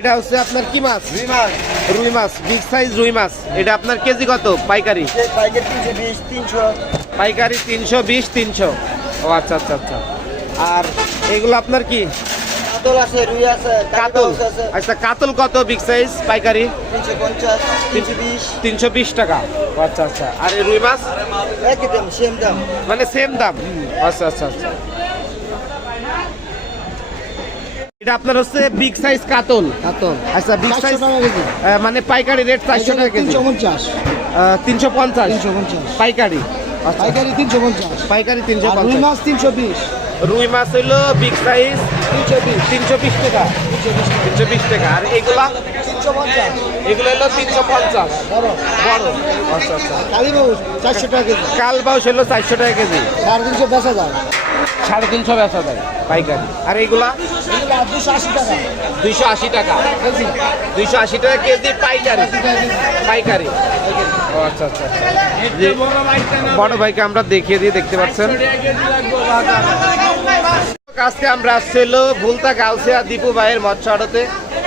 এটা হচ্ছে আপনার কি মাছ? দুই মাস রুই মাছ বিগ সাইজ রুই মাছ। এটা আপনার কেজি কত? পাইকারি? পাইকারি তিনশো বিশ তিনশো। ও আচ্ছা আচ্ছা আচ্ছা। আর এগুলো আপনার কি? কাতল আছে রুই আছে কাতল। আচ্ছা কাতল কত বিগ সাইজ পাইকারি? তিনশো বিশ। টাকা। আচ্ছা আচ্ছা। আর রুই মাছ? মানে সেম দাম। আচ্ছা আচ্ছা আচ্ছা। এটা আপনার হচ্ছে বিগ সাইজ কাতল। কাতল। আচ্ছা বিগ সাইজ মানে পাইকারি রেট চারশো টাকা কেজি। পঞ্চাশ। তিনশো পঞ্চাশ। পাইকারি। আচ্ছা। পাইকারি তিনশো পঞ্চাশ। পাইকারি তিনশো রুই মাছ তিনশো বিশ। রুই মাছ হইল বিগ সাইজ তিনশো বিশ। তিনশো বিশ টাকা। তিনশো বিশ টাকা। আর এগুলা? তিনশো পঞ্চাশ। এগুলো হলো তিনশো পঞ্চাশ। বড়। বড়। আচ্ছা আচ্ছা। কালীবাবু চারশো টাকা কেজি। কাল বাউস হলো চারশো টাকা কেজি। সাড়ে তিনশো বেচা যায়। সাড়ে তিনশো বেচা দেয় পাইকারি। আর এইগুলা ও আচ্ছা আচ্ছা বড় ভাইকে আমরা দেখিয়ে দিয়ে দেখতে পাচ্ছেন। আজকে আমরা আসছিল ভুলতা গাউসিয়া দীপু ভাইয়ের মৎস্য আড়তে।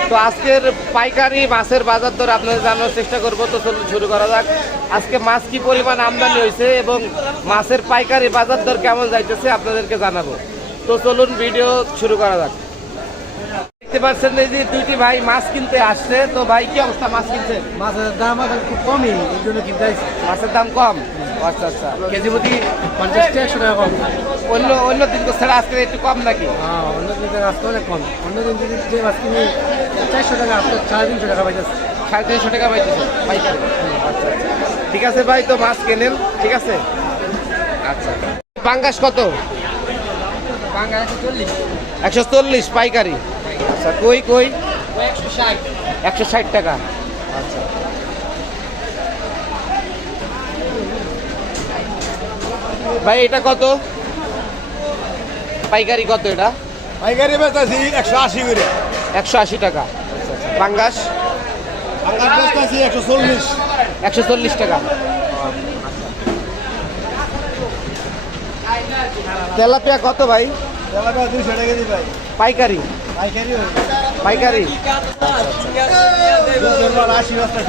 তো আজকের পাইকারি মাছের বাজার দর আপনাদের জানার চেষ্টা করব। তো চলুন শুরু করা যাক। আজকে মাছ কি পরিমাণ আমদানি হয়েছে এবং মাছের পাইকারি বাজার দর কেমন যাইতেছে আপনাদেরকে জানাব। তো চলুন ভিডিও শুরু করা যাক। দেখতে পাচ্ছেন এই যে দুইটি ভাই মাছ কিনতে আসছে। তো ভাই কি অবস্থা মাছ কিনছে? মাছের দাম এখন খুব কমই এই জন্য কিনতে মাছের দাম কম? আচ্ছা আচ্ছা। কেজি প্রতি পঞ্চাশ টাকা একশো টাকা কম। অন্য অন্য দিন তো ছাড়া আজকে একটু কম নাকি? হ্যাঁ অন্য দিন থেকে আসতে অনেক কম। অন্য দিন যদি যে মাছ কিনি চারশো টাকা আপনার সাড়ে তিনশো টাকা পাইতেছে। সাড়ে তিনশো টাকা পাইতেছে? পাইকারি। আচ্ছা আচ্ছা। ঠিক আছে ভাই তো মাছ কেনেন? ঠিক আছে? আচ্ছা। পাঙ্গাস কত? একশো চল্লিশ। একশো চল্লিশ পাইকারি। আচ্ছা কই কই? একশো ষাট টাকা। আচ্ছা। ভাই এটা কত? পাইকারি কত এটা? পাইকারি বেচতেছি একশো আশি করে। একশো আশি টাকা। আচ্ছা আচ্ছা। পাঙ্গাস? একশো চল্লিশ। একশো চল্লিশ টাকা। তেলাপিয়া কত ভাই? তেলাপা দুইশো টাকা ভাই। পাইকারি? পাইকারি পাইকারি? মাল আশি বস্তা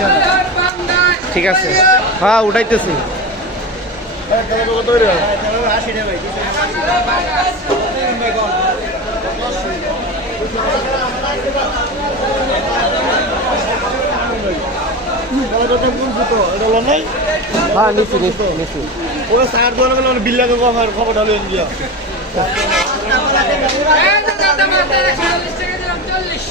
ঠিক আছে। হ্যাঁ উঠাইতেছি। হ্যাঁ ওরা সার দোকানে গেলে বিল্লাকে খবর খবর ঢালু গিয়া চল্লিশ।